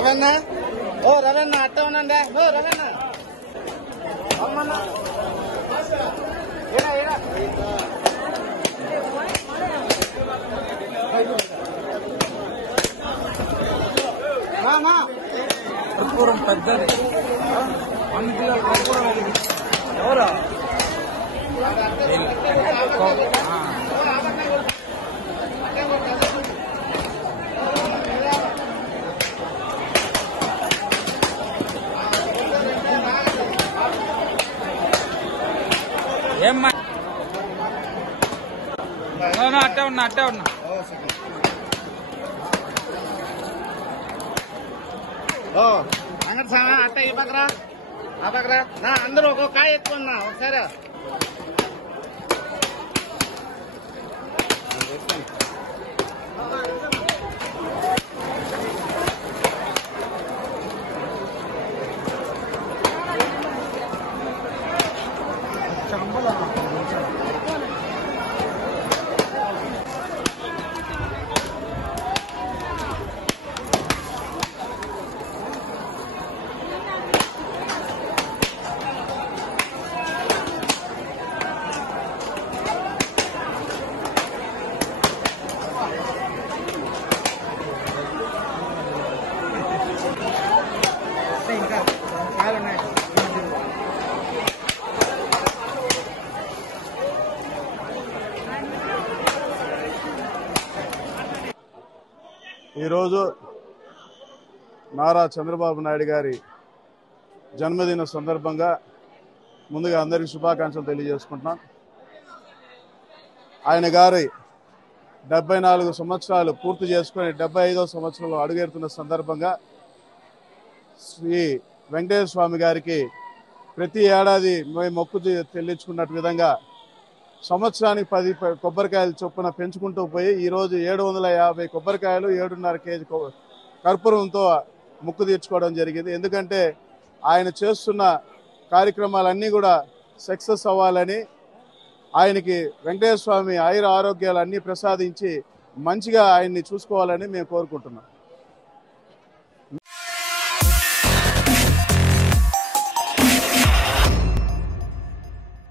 రవణ ఓ రవణ అట్ట ఉన్నా ఓ రవణ అమ్మన్నా కర్పూరం పెద్దది ఎవరా ఏమ్మా అట్టే ఉన్నా అంగడి సామా అట్ట ఈ పక్కరా ఆ పక్కరా నా అందరూ ఒక్కొక్క కాయ ఎత్తుకున్నా ఒకసారి ఈరోజు నారా చంద్రబాబు నాయుడు గారి జన్మదిన సందర్భంగా ముందుగా అందరికీ శుభాకాంక్షలు తెలియజేసుకుంటున్నాం. ఆయన గారి 74 సంవత్సరాలు పూర్తి చేసుకుని 75వ సంవత్సరంలో అడుగెడుతున్న సందర్భంగా శ్రీ వెంకటేశ్వర స్వామి గారికి ప్రతి ఏడాది మొక్కు చెల్లించుకున్నట్టు విధంగా సంవత్సరానికి 10 కొబ్బరికాయలు చొప్పున పెంచుకుంటూ పోయి ఈరోజు 750 కొబ్బరికాయలు 7.5 కేజీ కర్పూరంతో మొక్కు తీర్చుకోవడం జరిగింది. ఎందుకంటే ఆయన చేస్తున్న కార్యక్రమాలన్నీ కూడా సక్సెస్ అవ్వాలని, ఆయనకి వెంకటేశ్వర స్వామి ఆయుర ఆరోగ్యాలు అన్నీ ప్రసాదించి మంచిగా ఆయన్ని చూసుకోవాలని మేము కోరుకుంటున్నాం.